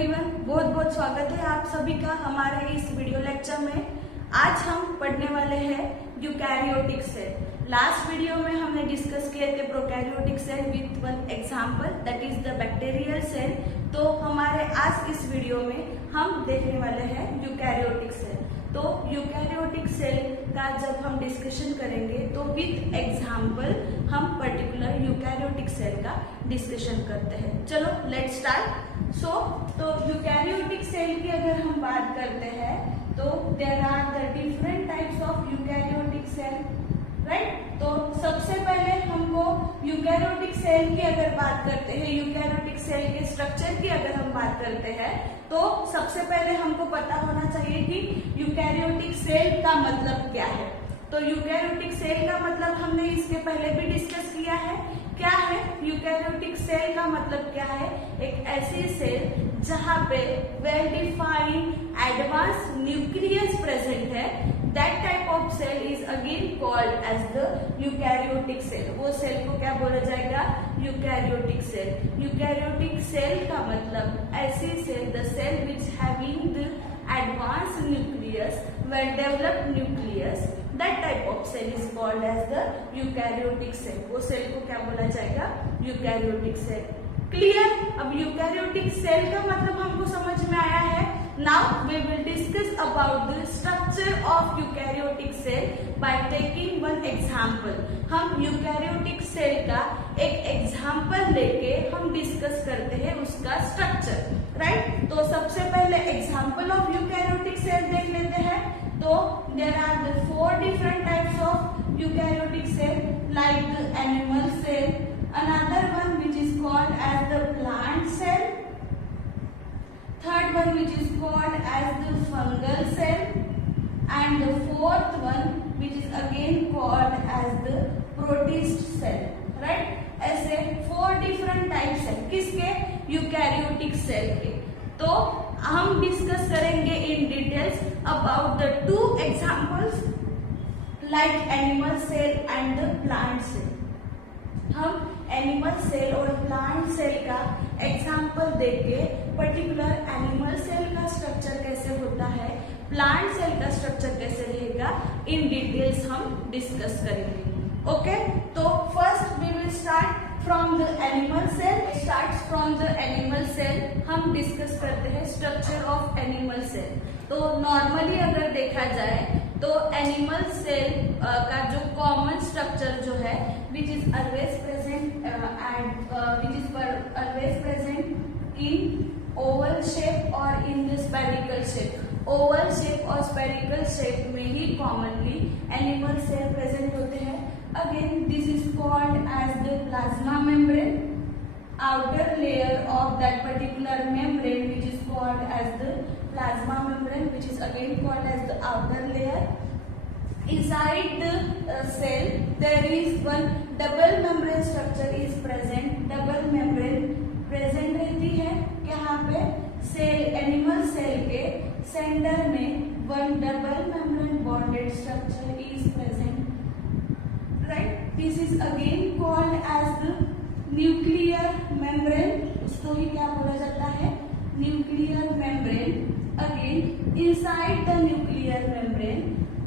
Everyone, बहुत बहुत स्वागत है आप सभी का हमारे इस वीडियो लेक्चर में। आज हम पढ़ने वाले हैं यूकैरियोटिक सेल। लास्ट वीडियो में हमने डिस्कस किए थे prokaryotic cell with one example that is the bacterial cell. तो हमारे आज इस वीडियो में हम देखने वाले हैं यूकैरियोटिक सेल। तो यूकैरियोटिक सेल का जब हम डिस्कशन करेंगे तो विथ एग्जांपल हम पर्टिकुलर यूकैरियोटिक सेल का डिस्कशन करते हैं। चलो लेट्स स्टार्ट। तो यूकैरियोटिक सेल की अगर हम बात करते हैं तो there are the different types of eukaryotic cell, right. तो सबसे पहले हमको यूकैरियोटिक सेल की अगर बात करते हैं, यूकैरियोटिक सेल के स्ट्रक्चर की अगर हम बात करते हैं तो सबसे पहले हमको पता होना चाहिए कि यूकैरियोटिक सेल का मतलब क्या है। तो यूकैरियोटिक सेल का मतलब हमने इसके पहले भी डिस्कस किया है। क्या है यूकैरियोटिक सेल का मतलब क्या है? एक ऐसी सेल जहां पे well defined advance nucleus present है, that type of cell is again called as the eukaryotic cell. वो सेल को क्या बोला जाएगा? Eukaryotic cell. यूकैरियोटिक सेल का मतलब ऐसी cell, the cell which having the advanced nucleus, well developed nucleus, that type of cell is called as the eukaryotic cell। वो cell को क्या बोला जाएगा? Eukaryotic cell. क्लियर? अब यूकैरियोटिक सेल का मतलब हमको समझ में आया है। Now we will discuss about the structure of eukaryotic cell by taking one example। हम यूकैरियोटिक सेल का एक एग्जाम्पल लेके हम डिस्कस करते हैं उसका स्ट्रक्चर, राइट। तो सबसे पहले एग्जाम्पल ऑफ यूकैरियोटिक सेल देख लेते हैं। तो there are the 4 different types of eukaryotic cell like the animal cell, another one which is called as the plant cell, third one which is called as the fungal cell, and the fourth one which is again called as the protist cell, right। ऐसे 4 different types है किसके? Eukaryotic cell के। तो हम discuss करेंगे in details about the 2 examples like animal cell and the plant cell. हम animal cell और plant cell का एग्जाम्पल देके पर्टिकुलर एनिमल सेल का स्ट्रक्चर कैसे होता है, प्लांट सेल का स्ट्रक्चर कैसे रहेगा, इन डिटेल्स हम डिस्कस करेंगे। ओके, तो first we will start from the animal cell. Starts from the animal cell. हम डिस्कस करते हैं स्ट्रक्चर ऑफ एनिमल सेल। तो नॉर्मली अगर देखा जाए तो एनिमल सेल का जो कॉमन स्ट्रक्चर जो है which is always present in oval shape और in the spherical shape. Oval shape और स्फेरिकल शेप में ही कॉमनली एनिमल सेल प्रेजेंट होते हैं। Again this is called as the plasma membrane. outer layer of that particular membrane which is called as the plasma membrane, which is again called as the outer layer. Inside the cell there is one double membrane structure is present। double membrane present रहती है यहाँ पे cell, animal cell के centre में one double membrane bonded structure is present, right। this is again called as the nuclear membrane. उसको ही क्या बोला जाता है? Nuclear membrane. Again inside the nuclear membrane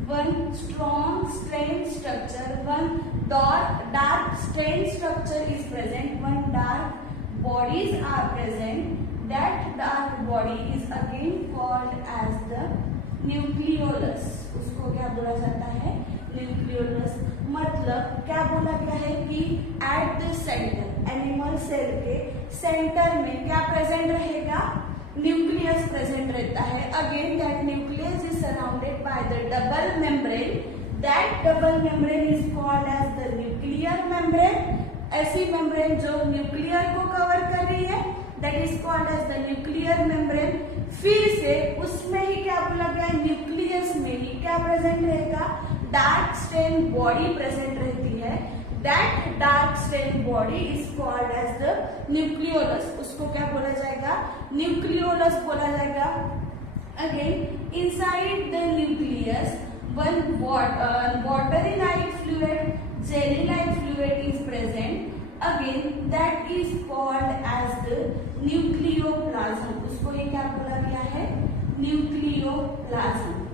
one strong strain structure, one dark strain structure is present, one dark bodies are present. That dark body is again called as the nucleolus. उसको क्या बोला जाता है? Nucleolus. मतलब क्या बोला गया है कि at the centre, animal cell के सेंटर में क्या प्रेजेंट रहेगा? न्यूक्लियस प्रेजेंट रहता है। Again that nucleus is surrounded by the double membrane. That double membrane is called as the nuclear membrane. ऐसी मेम्ब्रेन जो न्यूक्लियर को कवर कर रही है that is called as the nuclear membrane. फिर से उसमें ही क्या बोला गया? न्यूक्लियस में ही क्या प्रेजेंट रहेगा? डार्क स्ट्रेन बॉडी प्रेजेंट रहती है। That dark strain body is called as the nucleolus. उसको क्या बोला जाएगा? न्यूक्लियोलस बोला जाएगा। Again inside the nucleus one watery like fluid, jelly like fluid is present। again that is called as the nucleoplasm। उसको ही cytoplasm.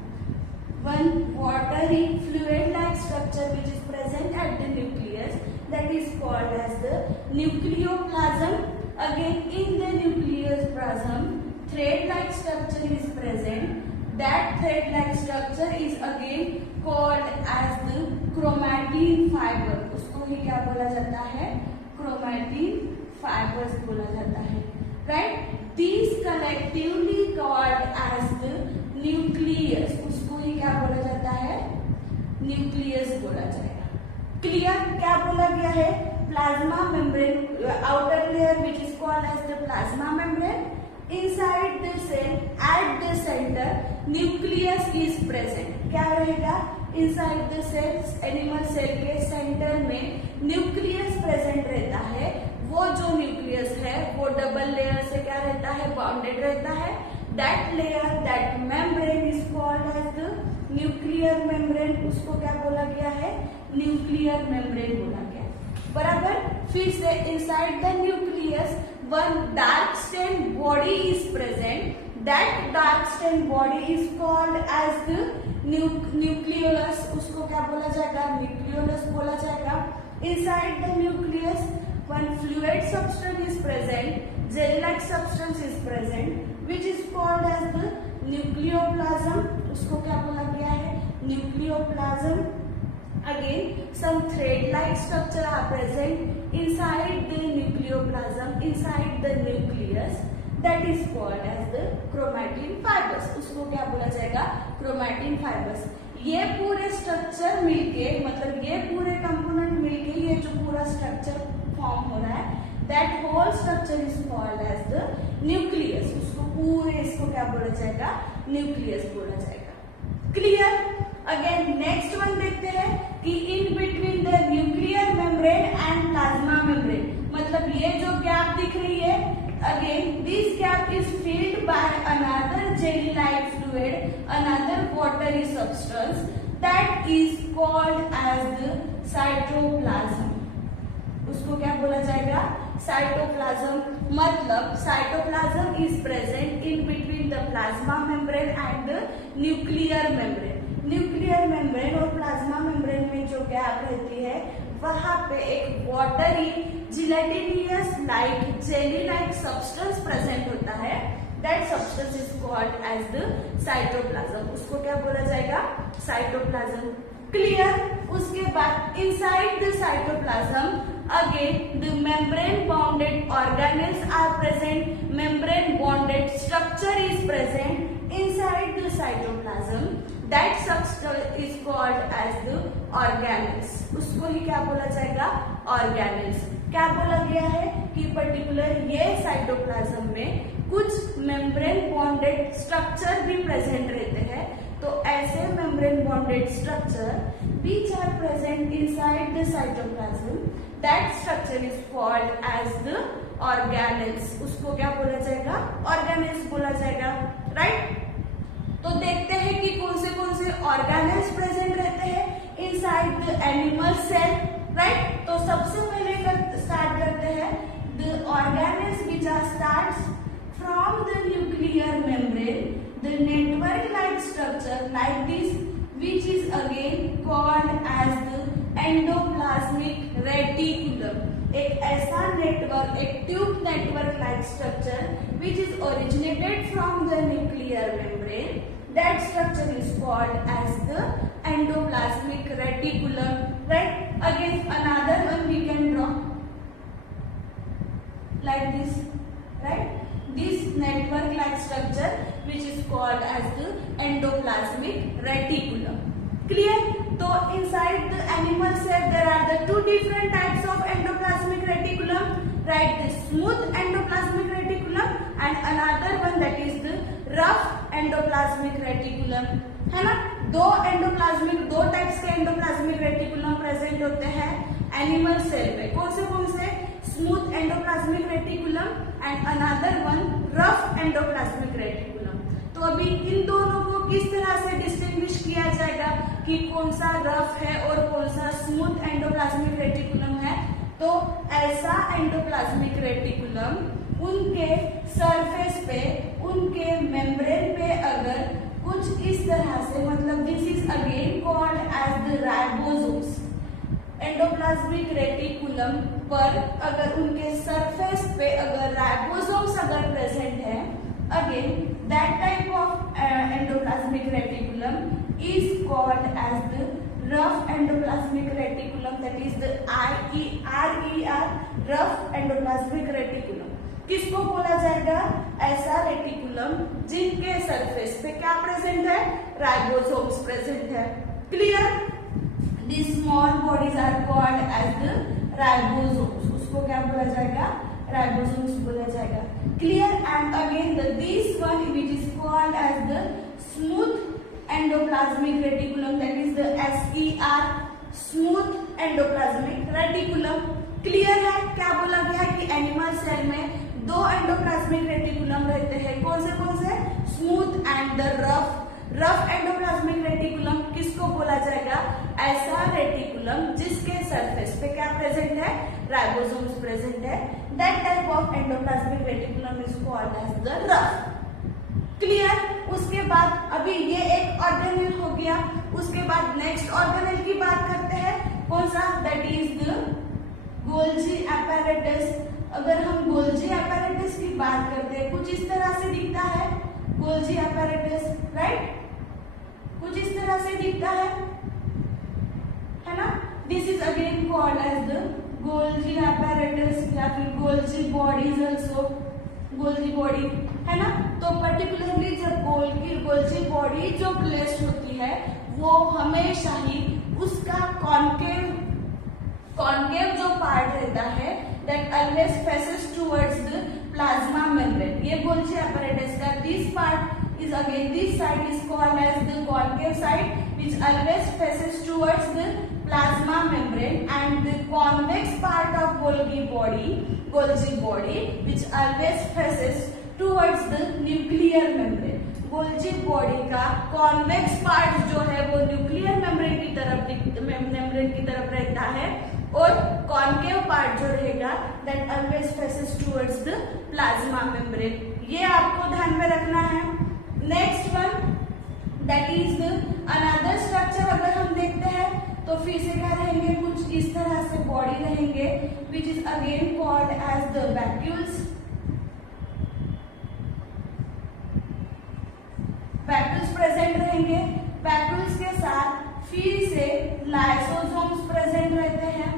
One watery fluid-like structure which is present at the nucleus, that is called as the nucleoplasm. Again, in the nucleoplasm, thread-like structure is present. That thread-like structure is again called as the chromatin fiber. उसको ही क्या बोला जाता है? Chromatin fibers बोला जाता है. Right? These collectively called as the nucleus. उसको ही क्या बोला जाता है? न्यूक्लियस बोला जाएगा. क्लियर? क्या बोला गया है? Plasma membrane, outer layer which is called as the plasma membrane. Inside the cell, at the center, nucleus is present. क्या रहेगा? Inside the cells, animal cell के center में nucleus present रहता है. वो जो न्यूक्लियस है वो डबल लेयर से क्या रहता है? बाउंडेड रहता है. That layer, that membrane is called as the nuclear membrane. उसको क्या बोला गया है? न्यूक्लियर मेम्ब्रेन बोला गया. बराबर. फिर से inside the nucleus one dark stained body is present. That dark stained body is called as the nucleolus. उसको क्या बोला जाएगा? nucleolus बोला जाएगा. Inside the nucleus one fluid substance is present, jelly-like substance is present, which is called as the nucleoplasm. उसको क्या बोला गया है? nucleoplasm. Again, some thread-like structure are present inside the nucleoplasm, inside the nucleus. That is called as the chromatin fibers. उसको क्या बोला जाएगा? chromatin fibers. ये पूरे स्ट्रक्चर मिलके, मतलब ये पूरे कंपोनेंट मिलके ये जो पूरा स्ट्रक्चर फॉर्म हो रहा है, that whole structure is called as the nucleus. उसको पूरे इसको क्या बोला जाएगा? न्यूक्लियस बोला जाएगा. क्लियर? अगेन नेक्स्ट वन देखते हैं कि in between the nuclear membrane and plasma membrane, मतलब ये जो गैप दिख रही है, again this gap is filled by another jelly like fluid, another watery substance, that is called as the cytoplasm. उसको क्या बोला जाएगा? साइटोप्लाज्म. मतलब cytoplasm is present in between the plasma membrane and the nuclear membrane. Nuclear membrane और plasma membrane में जो gap रहती है वहां पे एक watery gelatinous like jelly like substance present होता है. That substance is called as the cytoplasm. उसको क्या बोला जाएगा? साइटोप्लाज्म. क्लियर? उसके बाद inside the cytoplasm again the membrane bounded organelles are present. Membrane bounded structure is present inside the cytoplasm. That substance is called as the organelles. उसको ही क्या बोला जाएगा? organelles. क्या बोला गया है कि पर्टिकुलर ये साइटोप्लाज्म में कुछ मेम्ब्रेन बॉन्डेड स्ट्रक्चर भी प्रेजेंट रहते हैं. तो ऐसे membrane bounded structure which are present inside the cytoplasm, that structure is called as the organelles. उसको क्या बोला जाएगा? organelles बोला जाएगा. राइट? तो देखते हैं कि कौन से ऑर्गेनेल्स प्रेजेंट रहते हैं inside the animal cell. Right? तो सबसे पहले स्टार्ट करते हैं the organelles which are starts from the nuclear membrane, the network like structure like this which is again called as the endoplasmic reticulum. एक ऐसा network, एक tube network like structure which is originated from the nuclear membrane. That structure is called as the endoplasmic reticulum. Right? Again, another one we can draw like this. Right? This network-like structure which is called as the endoplasmic reticulum. Clear? So inside the animal cell there are the two different types of endoplasmic reticulum. Right? The smooth endoplasmic reticulum and another one that is the rough endoplasmic reticulum. है ना? दो types के endoplasmic reticulum present होते हैं animal cell में. कौन से? Smooth endoplasmic reticulum and another one rough endoplasmic reticulum. तो अभी इन दोनों को किस तरह से डिस्टिंग्विश किया जाएगा कि कौन सा रफ है और कौन सा स्मूथ एंडोप्लाज्मिक रेटिकुलम है? तो ऐसा एंडोप्लाज्मिक रेटिकुलम उनके सरफेस पे, उनके मेम्ब्रेन पे अगर कुछ इस called as the ribosomes. Endoplasmic reticulum पर अगर उनके सरफेस पे अगर राइबोसोम्स अगर प्रेजेंट है, again that type of endoplasmic reticulum is called as the rough endoplasmic reticulum, that is the RER rough endoplasmic reticulum. किसको बोला जाएगा? ऐसा रेटिकुलम जिनके सरफेस पे क्या प्रेजेंट है? राइबोसोम्स प्रेजेंट है। Clear? The small bodies are called as the ribosomes. उसको क्या बोला जाएगा? राइबोसोम्स बोला जाएगा। Clear? And again this one which is called as the smooth endoplasmic reticulum, that is the SER smooth endoplasmic reticulum. Clear है? क्या बोला गया है कि एनिमल सेल में दो एंडोप्लाज्मिक रेटिकुलम रहते हैं। कौन से? Smooth and the rough endoplasmic reticulum किसको बोला जाएगा? ऐसा रेटिकुलम जिसके सरफेस पे क्या प्रेजेंट है? राइबोसोम्स प्रेजेंट है। That type of endoplasmic reticulum is called as the rough. Clear? उसके बाद अभी ये एक ऑर्गेनेल हो गया। उसके बाद नेक्स्ट ऑर्गेनेल की बात करते हैं। कौन सा? That is the Golgi apparatus. अगर हम गोल्जी एपैरेटस की बात करते हैं, कुछ इस तरह से दिखता है गोल्जी एपैरेटस, राइट? कुछ इस तरह से दिखता है ना? This is again called as the Golgi apparatus या फिर Golgi bodies also. Golgi body है ना? तो पर्टिकुलरली जब गोल्जी बॉडी जो प्लेस्ड होती है वो हमेशा ही उसका कॉन्केव जो पार्ट रहता है that always faces towards the plasma membrane। ये गोल्जी apparatus का this part is again, this side is called as the concave side which always faces towards the plasma membrane, and the convex part of Golgi body which always faces towards the nuclear membrane। Golgi body का convex part जो है वो nuclear membrane की तरफ रहता है, और concave part जो रहेगा that always faces towards the plasma membrane. ये आपको ध्यान में रखना है। Next one that is another structure. अगर हम देखते हैं तो फिर से क्या रहेंगे? कुछ इस तरह से बॉडी रहेंगे which is again called as the vacuoles. Vacuoles present रहेंगे। वैक्यूल्स के साथ फिर से लाइसोसोम्स प्रेजेंट रहते हैं।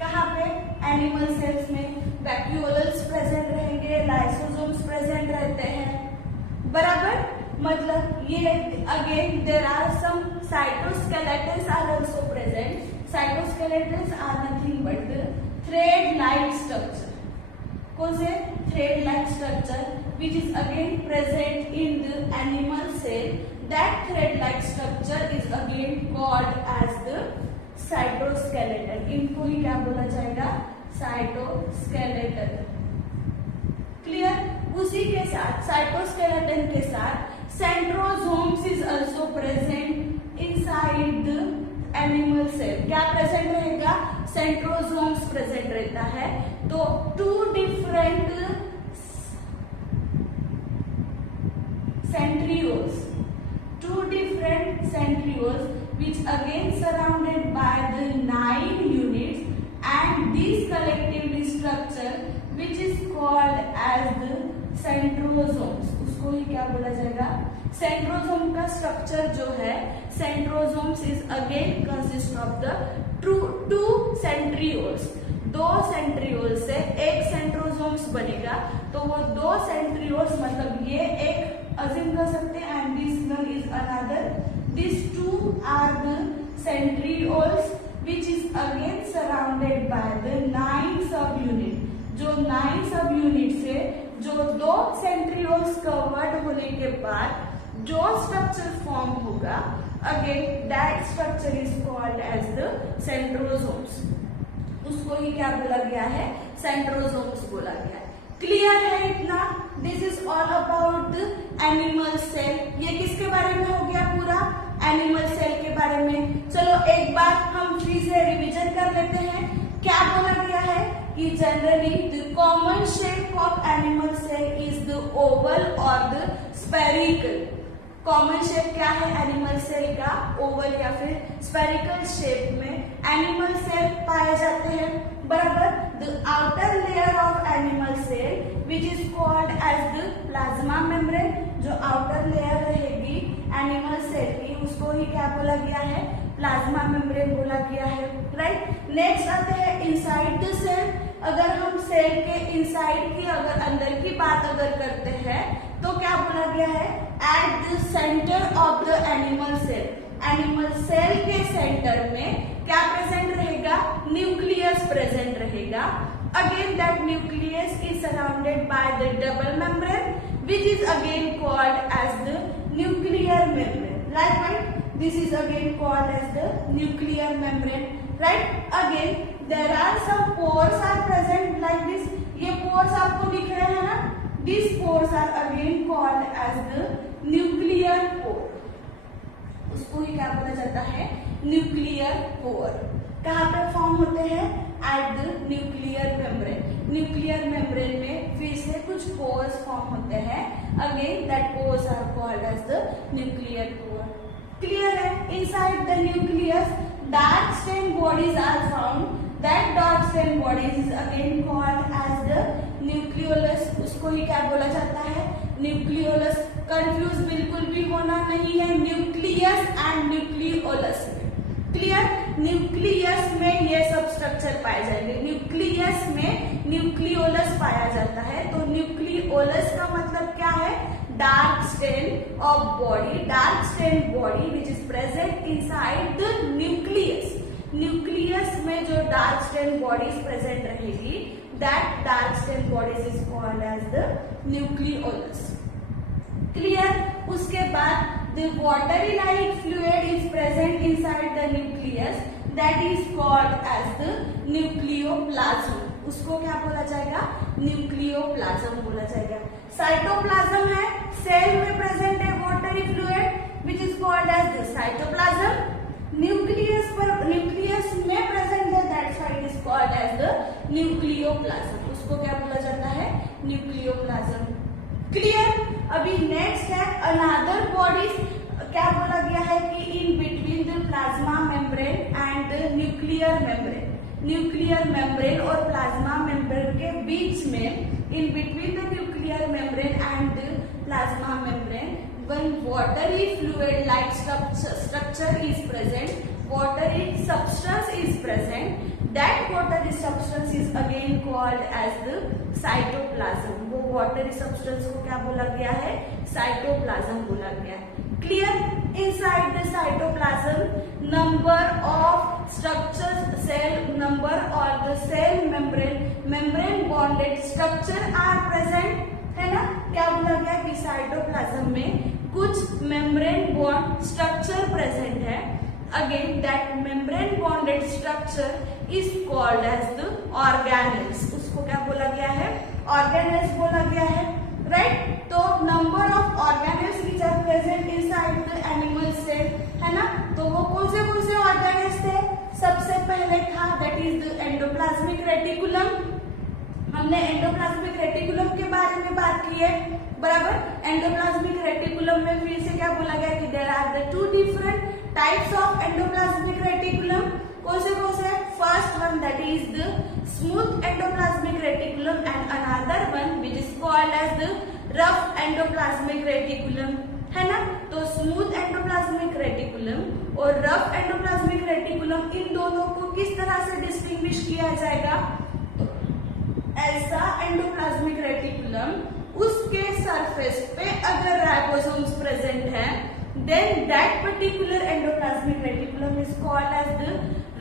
कहाँ पे? एनिमल सेल्स में वैक्यूोल्स प्रेजेंट रहेंगे, लाइसोसोम्स प्रेजेंट रहते हैं। बराबर? मतलब ये again there are some cytoskeletons are also present. Cytoskeletons are nothing but the thread like structure. कौन से? Thread like structure which is again present in the animal cell। that thread like structure is again called as the cytoskeleton। इनको ही क्या बोला जाएगा? Cytoskeleton. Clear? उसी के साथ cytoskeleton के साथ centrosomes is also present inside the animal cell. क्या प्रेजेंट रहेगा? सेंट्रोसोम्स प्रेजेंट रहता है। तो two different centrioles which again surrounded by the 9 units, and these collectively structure which is called as the centrosomes। उसको ही क्या बोला जाएगा? सेंट्रोसोम का स्ट्रक्चर जो है, centrosomes is again consist of the two centrioles. दो सेंट्रियोल्स से एक सेंट्रोसोम्स बनेगा, तो वो दो सेंट्रियोल्स मतलब ये एक अज्यूम कर सकते हैं and this one is another. These two are the centrioles which is again surrounded by the 9 subunit। जो 9 सबयूनिट से जो दो सेंट्रियोल्स कवर्ड होने के बाद जो स्ट्रक्चर फॉर्म होगा, again that structure is called as the centrosomes. उसको ही क्या बोला गया है? सेंट्रोसोम्स बोला गया है। क्लियर है इतना? This is all about the animal cell. ये किसके बारे में हो गया? पूरा एनिमल सेल के बारे में। चलो एक बार हम फिर से रिवीजन कर लेते हैं। क्या बोला गया है कि generally the common shape of animal cell is the oval और द स्फेरिकल। कॉमन शेप क्या है एनिमल सेल का, ओवल या फिर स्फेरिकल शेप में एनिमल सेल पाए जाते हैं, बराबर। The outer layer of animal cell which is called as the plasma membrane, जो आउटर लेयर रहेगी एनिमल सेल की उसको ही क्या बोला गया है, प्लाज्मा मेम्ब्रेन बोला गया है, राइट। नेक्स्ट आते हैं इनसाइड द सेल। अगर हम सेल के इनसाइड की अगर अंदर की बात अगर करते हैं तो क्या बोला गया है, at the centre of the animal cell, animal cell के सेंटर में क्या प्रेजेंट रहेगा, न्यूक्लियस प्रेजेंट रहेगा। Again that nucleus is surrounded by the double membrane which is again called as the nuclear membrane, right? This is again called as the nuclear membrane, right? Again there are some pores are present like this, ये pores आपको दिख रहे हैं ना, these pores are again called as the nuclear pore, उसको ही क्या बोला जाता है, nuclear pore। कहाँ पे फॉर्म होते हैं, at the nuclear membrane, nuclear membrane में फिर से कुछ पोर्स फॉर्म होते हैं, again that pores are called as the nuclear pore. Clear है। Inside the nucleus dark stain bodies are found, that dark stain bodies is again called as the nucleolus, उसको ही क्या बोला जाता है, न्यूक्लियोलस। कंफ्यूज बिल्कुल भी होना नहीं है न्यूक्लियस एंड न्यूक्लियोलस में, क्लियर। न्यूक्लियस में ये सब स्ट्रक्चर पाए जाएंगे, न्यूक्लियस में न्यूक्लियोलस पाया जाता है। तो न्यूक्लियोलस का मतलब क्या है, dark stain of body, dark stain body which is present inside the nucleus, nucleus में जो डार्क स्टेन बॉडीज प्रेजेंट रहेगी that dark stain bodies is called as the nucleolus, clear. उसके बाद the watery like fluid is present inside the nucleus that is called as the nucleoplasm, उसको क्या बोला जाएगा, nucleoplasm बोला जाएगा। साइटोप्लाज्म है, सेल में प्रेजेंट है watery fluid which is called as the cytoplasm. Nucleus पर, न्यूक्लियस में प्रेजेंट है that's why it is called as the nucleoplasm, उसको क्या बोला जाता है, न्यूक्लियोप्लाज्म, क्लियर। अभी नेक्स्ट है अनदर बॉडीज, क्या बोला गया है कि in between the plasma membrane and the nuclear membrane, nuclear membrane और प्लाज्मा मेम्ब्रेन के बीच में, in between the nuclear membrane and the plasma membrane one watery fluid like structure is present, watery substance is present, that watery substance is again called as the cytoplasm, वो watery substance को क्या बोला गया है, cytoplasm बोला गया है, clear। inside the cytoplasm number of structures, cell number or the cell membrane bonded structure are present, है ना। क्या बोला गया कि साइटोप्लाज्म में कुछ मेम्ब्रेन बॉन्ड स्ट्रक्चर प्रेजेंट है, again that membrane bounded structure is called as the organelles, उसको क्या बोला गया है, ऑर्गेनेल्स बोला गया है, राइट। तो number of organelles which are present inside the animal cell, है ना। तो वो कौन से ऑर्गेनेल्स थे, सबसे पहले था that is the endoplasmic reticulum, हमने एंडोप्लाज्मिक रेटिकुलम के बारे में बात की है, बराबर। एंडोप्लाज्मिक रेटिकुलम में फिर से क्या बोला गया कि there are the two different types of endoplasmic reticulum, कौन से first one that is the smooth endoplasmic reticulum and another one which is called as the rough endoplasmic reticulum, है ना। तो स्मूथ एंडोप्लाज्मिक रेटिकुलम और rough endoplasmic reticulum, इन दोनों को किस तरह से डिस्टिंग्विश किया जाएगा, ऐसा एंडोप्लाज्मिक रेटिकुलम उसके सरफेस पे अगर राइबोसोम्स प्रेजेंट है then that particular endoplasmic reticulum is called as the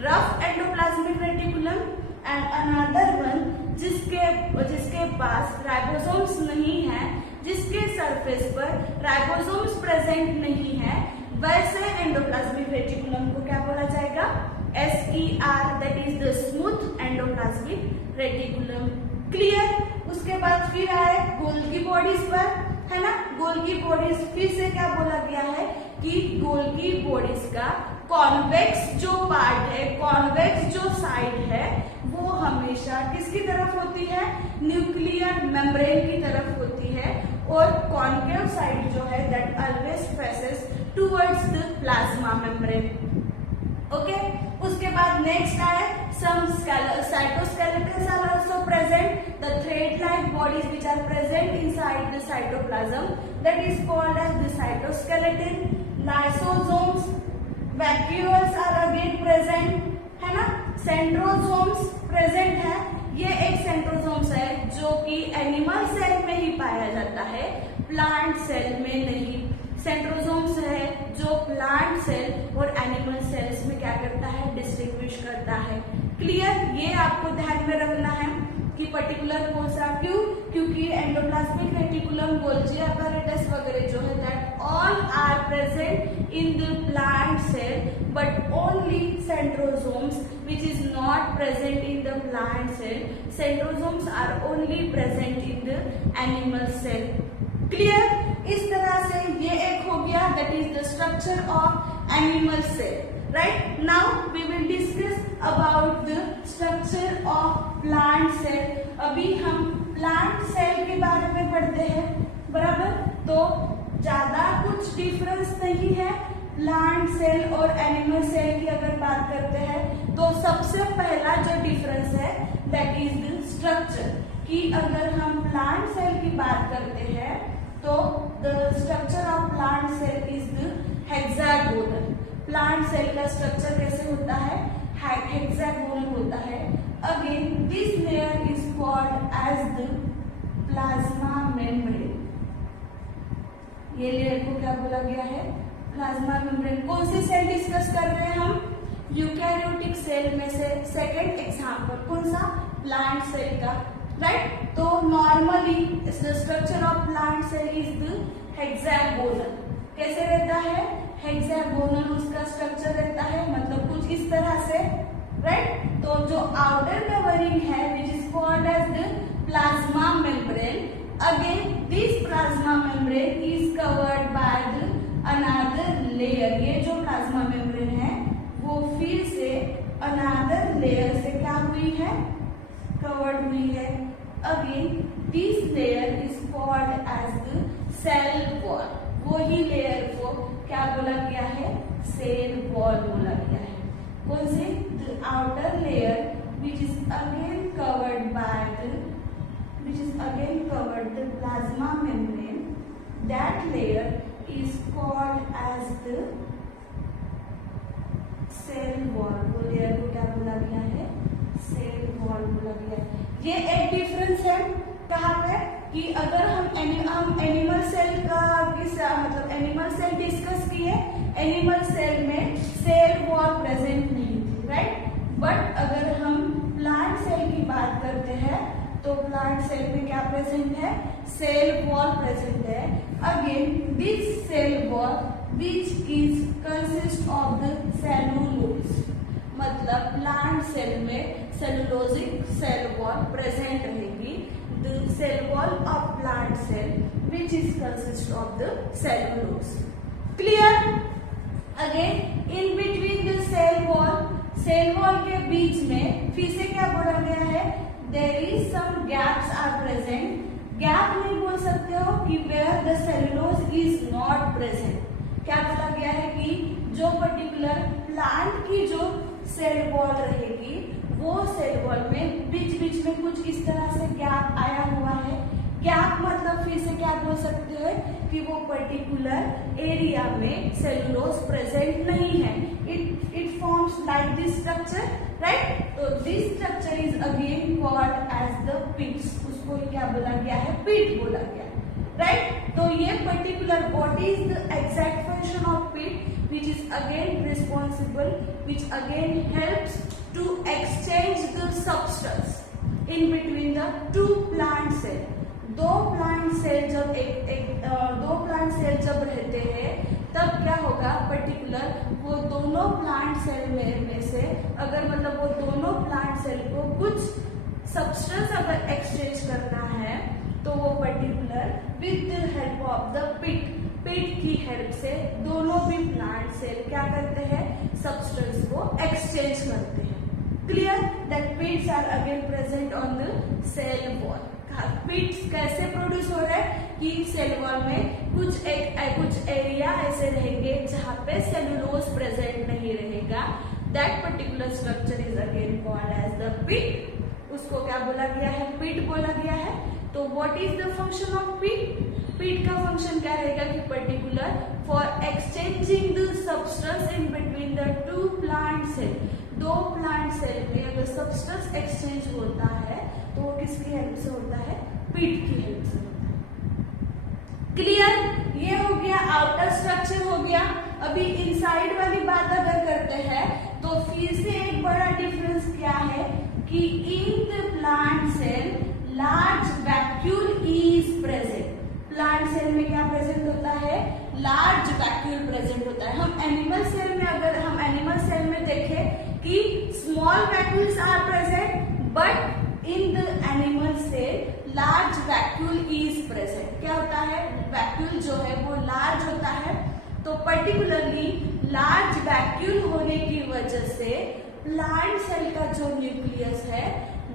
rough endoplasmic reticulum and another one जिसके पास राइबोसोम्स नहीं है, जिसके सरफेस पर राइबोसोम्स प्रेजेंट नहीं है, वैसे एंडोप्लाज्मिक रेटिकुलम को क्या बोला जाएगा, SER, that is the smooth endoplasmic reticulum, clear. उसके बाद फिर आए गोल्गी बॉडीज पर, है ना। गोल्गी बॉडीज फिर से क्या बोला गया है कि गोल्गी बॉडीज का कॉन्वेक्स जो पार्ट है, कॉन्वेक्स जो साइड है, वो हमेशा किसकी तरफ होती है, न्यूक्लियर मेम्ब्रेन की तरफ होती है, और कॉन्केव साइड जो है that always faces plasma membrane. Okay, उसके बाद नेक्स्ट आए some cytoskeletons are also present, the thread like bodies which are present inside the cytoplasm, that is called as the cytoskeleton. Lysosomes, vacuoles are again present, है ना। Centrosomes present है, ये एक centrosomes है जो कि एनिमल सेल में ही पाया जाता है, प्लांट सेल में नहीं। सेंट्रोसोम्स है जो प्लांट सेल और एनिमल सेल्स में क्या करता है, डिस्टिंग्विश करता है। क्लियर, ये आपको ध्यान में रखना है कि पर्टिकुलर कौन सा, क्यों, क्योंकि एंडोप्लाज्मिक रेटिकुलम, गोल्जी apparatus वगैरह जो है that all are present in the plant cell, but only centrosomes which is not present in the plant cell. Centrosomes are only present in the animal cell. Clear? इस तरह से ये एक हो गया, that is the structure of animal cell. Right? Now we will discuss about the structure of plant cell. अभी हम plant cell के बारे में पढ़ते हैं, बराबर। तो ज्यादा कुछ डिफरेंस नहीं है प्लांट सेल और एनिमल सेल की। अगर बात करते हैं तो सबसे पहला जो डिफरेंस है दैट इज द स्ट्रक्चर, कि अगर हम प्लांट सेल की बात करते हैं तो the structure of plant cell is the hexagonal. Plant cell का स्ट्रक्चर कैसे होता है, हेक्सागोनल होता है। Again this layer is called as the plasma membrane. ये लेयर को क्या बोला गया है, प्लाज्मा मेम्ब्रेन। कौन सी सेल डिस्कस कर रहे हैं हम, यूकैरियोटिक सेल में से सेकंड एग्जांपल कौन सा, प्लांट सेल का, राइट। तो normally the structure of plant cell is the hexagonal. कैसे रहता है, हेक्सागोनल उसका स्ट्रक्चर रहता है, मतलब कुछ इस तरह से, राइट। तो जो आउटर कवरिंग है which is called as the plasma membrane, again this plasma membrane is covered by the another layer. ये जो प्लाज्मा मेम्ब्रेन है वो फिर से अनदर लेयर से क्या हुई है, कवर्ड हुई है। Again this layer is called as the cell wall. वही लेयर को क्या बोला गया है, सेल वॉल बोला गया है। कौन से, the outer layer which is again covered by the plasma membrane, that layer is called as the cell wall। वो लेयर को क्या बोला गया है, सेल वॉल बोला गया है। ये एक डिफरेंस है कहाँ पे, कि अगर हम एनिमल सेल का मतलब एनिमल सेल डिस्कस किए, एनिमल सेल में सेल वॉल प्रेजेंट नहीं थी, राइट। बट अगर हम प्लांट सेल की बात करते हैं तो प्लांट सेल में क्या प्रेजेंट है, सेल वॉल प्रेजेंट है। Again this cell wall which is consist of the cellulose, मतलब प्लांट सेल में सेलुलोजिक सेल वॉल प्रेजेंट रहेगी। The cell wall of plant cell which is consist of the cellulose. Clear? Again in between the cell wall के बीच में फिर से क्या बोला गया है, there is some gaps are present। Gap नहीं बोल सकते हो कि where the cellulose is not present। क्या बोला गया है कि जो पर्टिकुलर प्लांट की जो सेल वॉल रहेगी वो सेल वॉल में बीच बीच में कुछ इस तरह से गैप आया हुआ है। गैप मतलब फिर से क्या बोल सकते हो कि वो पर्टिकुलर एरिया में सेलुलोज प्रेजेंट नहीं है। It forms like this structure, right. तो this structure is again called as the pits. उसको क्या बोला गया है, पिट बोला गया है, राइट। तो ये particular what is the exact function of pit which is again responsible, which again helps to exchange the substance in between the two plant cell. दो प्लांट सेल जब रहते हैं तब क्या होगा, पर्टिकुलर वो दोनों प्लांट सेल में से अगर मतलब वो दोनों प्लांट सेल को कुछ सब्सटेंस अगर एक्सचेंज करना है तो वो particular with the help of the pit की हेल्प से दोनों भी प्लांट सेल क्या करते हैं, सब्सटेंस को एक्सचेंज करते हैं। Clear? That pits are again present on the cell wall. Pits कैसे प्रोड्यूस हो रहा है कि सेल वॉल में कुछ एरिया एरिया ऐसे रहेंगे जहाँ पे सेलुलोज प्रेजेंट नहीं रहेगा, that particular structure is again called as the pit. उसको क्या बोला गया है? पिट बोला गया है। तो what is the function of pit? Pit का फंक्शन क्या रहेगा कि particular for exchanging the substance in between the two plant cell. दो प्लांट सेल में अगर सब्सटेंस एक्सचेंज होता है तो वो किसकी हेल्प से होता है? पिट की हेल्प से होता है। क्लियर? ये हो गया आउटर स्ट्रक्चर हो गया। अभी इनसाइड वाली बात अगर करते हैं तो फिर से एक बड़ा डिफरेंस क्या है कि in the plant cell large vacuole is present. Plant cell में क्या प्रेजेंट होता है? लार्ज वैक्यूल प्रेजेंट होता है। हम एनिमल सेल में अगर हम एनिमल सेल में देखें कि small vacuoles are present, but in the animal cell large vacuole is present. क्या होता है? वैक्यूल जो है वो लार्ज होता है। तो पर्टिकुलरली लार्ज वैक्यूल होने की वजह से प्लांट सेल का जो न्यूक्लियस है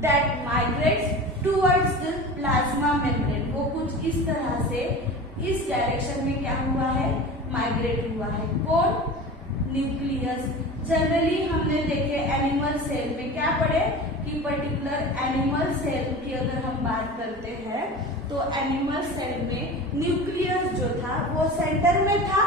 that migrates towards the plasma membrane, वो कुछ इस तरह से इस डायरेक्शन में क्या हुआ है? माइग्रेट हुआ है। कौन? न्यूक्लियस। जनरली हमने देखे एनिमल सेल में क्या पढ़े कि पर्टिकुलर एनिमल सेल की अगर हम बात करते हैं तो एनिमल सेल में न्यूक्लियस जो था वो सेंटर में था,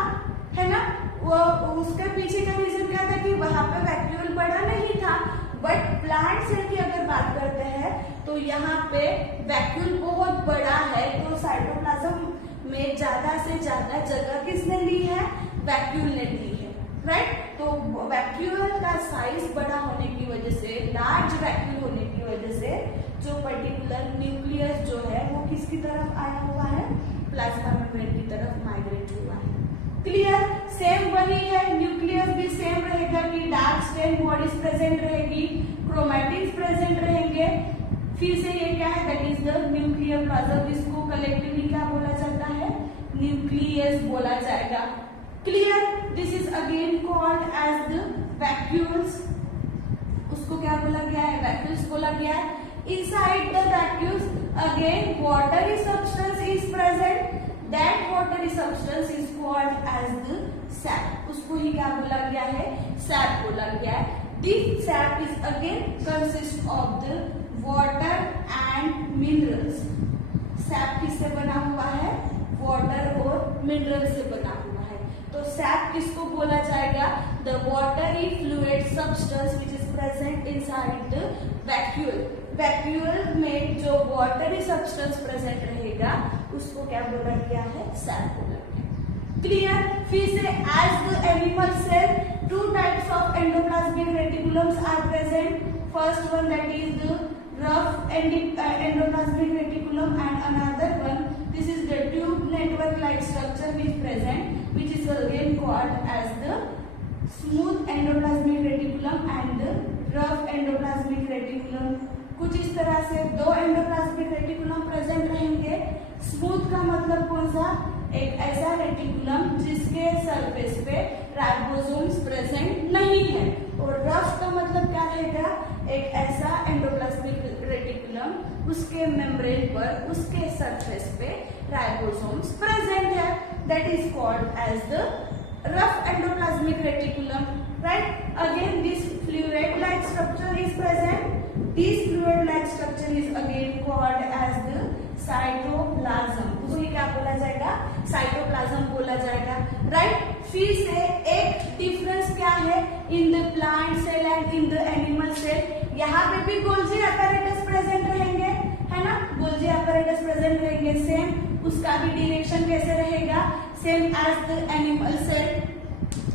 है ना? वो उसके पीछे का रीजन क्या था कि वहां पे वैक्यूल बड़ा नहीं था। बट प्लांट सेल की अगर बात करते हैं तो यहाँ पे वैक्यूल बहुत बड़ा है, तो साइटोप्लाज्म में ज्यादा से ज्यादा जगह किसने ली है? वैक्यूल ने ली है, राइट? तो वैक्यूल का साइज बड़ा होने की वजह से, लार्ज वैक्यूल होने की वजह से जो पर्टिकुलर न्यूक्लियस जो है वो किसकी तरफ आया हुआ है? प्लाज्मा मेम्ब्रेन की तरफ माइग्रेट हुआ है। क्लियर? सेम वही है, न्यूक्लियस भी सेम रहेगा कि डार्क स्टेन बॉडीज प्रेजेंट रहेगी, क्रोमैटिड्स प्रेजेंट रहेंगे। फिर से ये क्या है? That is the nuclear plasm. इसको कलेक्टिवली क्या बोला जाता है? न्यूक्लियस बोला जाएगा। Clear? This is again called as the vacuoles. उसको क्या बोला गया है? वैक्यूल्स बोला गया है। Inside the vacuoles again watery substance is present, that watery substance is called as the sap. उसको ही क्या बोला गया है? सैप बोला गया है। This SAP is again consist of the water and minerals. SAP किससे बना हुआ है? वाटर और मिनरल से बना हुआ है। तो सैप किसको बोला जाएगा? The watery fluid substance which is present inside the vacuole. Vacuole में जो वाटरी सब्सटेंस प्रेजेंट रहेगा उसको क्या बोला गया है? सैप बोला गया। क्लियर? फिर से as the animal cell two types of endoplasmic reticulums are present. First one that is the rough endoplasmic reticulum and another one, this is the tube network like structure which present, which is again called as the smooth endoplasmic reticulum and the rough endoplasmic reticulum। कुछ इस तरह से दो endoplasmic reticulum present रहेंगे। Smooth का मतलब कौन सा? एक ऐसा रेटिकुलम जिसके सरफेस पे राइबोसोम्स प्रेजेंट नहीं है। और रफ का मतलब क्या रहेगा? एक ऐसा एंडोप्लाज्मिक रेटिकुलम उसके मेम्ब्रेन पर, उसके सरफेस पे राइबोसोम्स प्रेजेंट है, that is called as the rough endoplasmic reticulum, right? Again this fluid like structure is present. This fluid like structure is again called as the cytoplasm. उसको क्या बोला जाएगा? Cytoplasm बोला जाएगा, राइट? फिर से एक डिफरेंस क्या है in the plant cell and in the animal cell? यहाँ पे भी गोल्जी अपैरेटस प्रेजेंट रहेंगे, है ना? गोल्जी अपैरेटस प्रेजेंट रहेंगे। सेम उसका भी डायरेक्शन कैसे रहेगा? Same as the animal cell,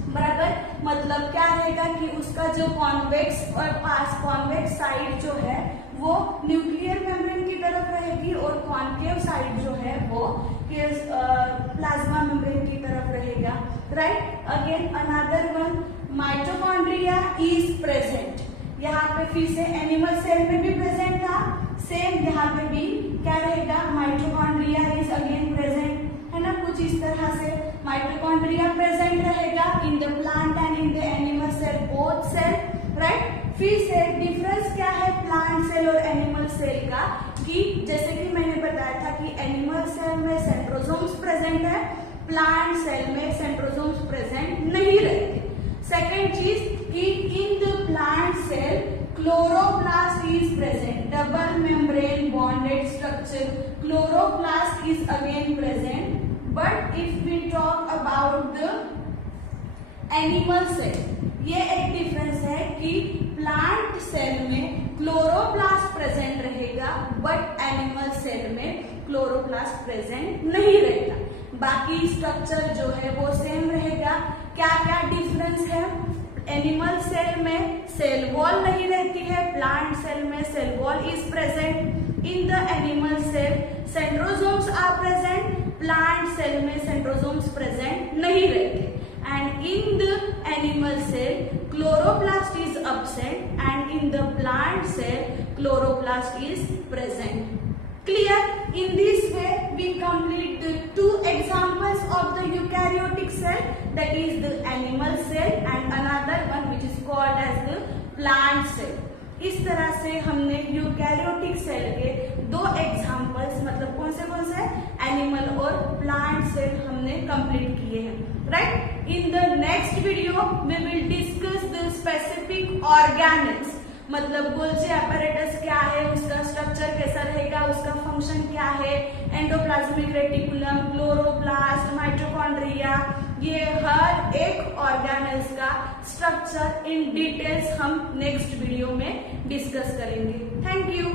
बराबर। मतलब क्या रहेगा कि उसका जो कॉन्वेक्स और पास कॉन्वेक्स साइड जो है वो न्यूक्लियर मेम्ब्रेन की तरफ रहेगी और कॉन्केव साइड जो है वो प्लाज्मा मेम्ब्रेन की तरफ रहेगा, right? Again another one, mitochondria is present. यहाँ पे फिर से एनिमल सेल में भी प्रेजेंट था, सेम यहाँ पे भी क्या रहेगा? माइटोकॉन्ड्रिया इज अगेन प्रेजेंट, है ना? कुछ इस तरह से माइटोकॉन्ड्रिया प्रेजेंट रहेगा in the plant and in the animal cell, both cell, right? फिर से डिफरेंस क्या है प्लांट सेल और एनिमल सेल का? कि जैसे कि मैंने बताया था कि एनिमल सेल में सेंट्रोसोम्स प्रेजेंट है प्लांट सेल में सेंट्रोसोम्स प्रेजेंट नहीं रहते। सेकेंड चीज कि in the plant cell chloroplast is present, double membrane bounded structure, chloroplast is again present. But if we talk about the animal cell, ये एक difference है कि प्लांट सेल में क्लोरोप्लास्ट प्रेजेंट रहेगा बट एनिमल सेल में chloroplast present नहीं रहता। बाकी स्ट्रक्चर जो है वो सेम रहेगा। क्या क्या डिफरेंस है? एनिमल सेल में सेल वॉल नहीं रहती है, प्लांट सेल में cell wall is present. In the animal cell centrosomes are present, plant cell में सेंट्रोसोम्स प्रेजेंट नहीं रहते। And in the animal cell, chloroplast is absent, and in the plant cell, chloroplast is present. Clear? In this way, we complete the two examples of the eukaryotic cell, that is the animal cell, and another one which is called as the plant cell. इस तरह से हमने eukaryotic cell के दो examples, मतलब कौन से animal और प्लांट सेल हमने कंप्लीट किए हैं, right. In the next video we will discuss the specific organelles, मतलब गोल्जी apparatus क्या है, उसका स्ट्रक्चर कैसा रहेगा, उसका फंक्शन क्या है, एंडोप्लाज्मिक रेटिकुलम, क्लोरोप्लास्ट, माइटोकॉन्ड्रिया, ये हर एक ऑर्गेनेल्स का स्ट्रक्चर इन डिटेल्स हम नेक्स्ट वीडियो में डिस्कस करेंगे। Thank you.